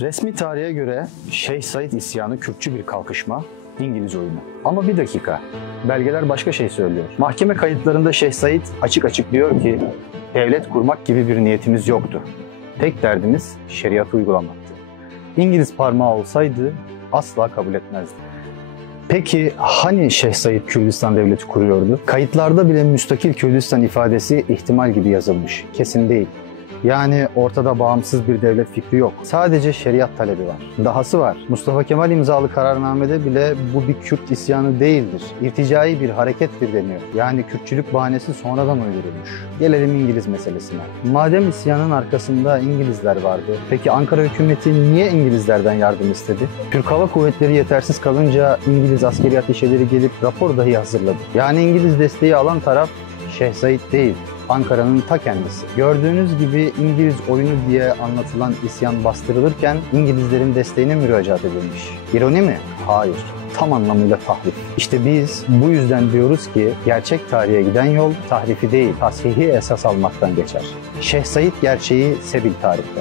Resmi tarihe göre Şeyh Said isyanı Kürtçü bir kalkışma, İngiliz oyunu. Ama bir dakika, belgeler başka şey söylüyor. Mahkeme kayıtlarında Şeyh Said açık açık diyor ki, devlet kurmak gibi bir niyetimiz yoktu. Tek derdimiz şeriatı uygulamaktı. İngiliz parmağı olsaydı asla kabul etmezdi. Peki hani Şeyh Said Kürdistan devleti kuruyordu? Kayıtlarda bile müstakil Kürdistan ifadesi ihtimal gibi yazılmış, kesin değil. Yani ortada bağımsız bir devlet fikri yok. Sadece şeriat talebi var. Dahası var. Mustafa Kemal imzalı kararnamede bile bu bir Kürt isyanı değildir. İrticai bir harekettir deniyor. Yani Kürtçülük bahanesi sonradan uydurulmuş. Gelelim İngiliz meselesine. Madem isyanın arkasında İngilizler vardı, peki Ankara hükümeti niye İngilizlerden yardım istedi? Türk Hava Kuvvetleri yetersiz kalınca İngiliz askeri ateşeleri gelip rapor dahi hazırladı. Yani İngiliz desteği alan taraf Şeyh Said değil, Ankara'nın ta kendisi. Gördüğünüz gibi İngiliz oyunu diye anlatılan isyan bastırılırken İngilizlerin desteğine müracaat edilmiş. İroni mi? Hayır. Tam anlamıyla tahrif. İşte biz bu yüzden diyoruz ki gerçek tarihe giden yol tahrifi değil, tasihi esas almaktan geçer. Şeyh Said gerçeği sebil tarihte.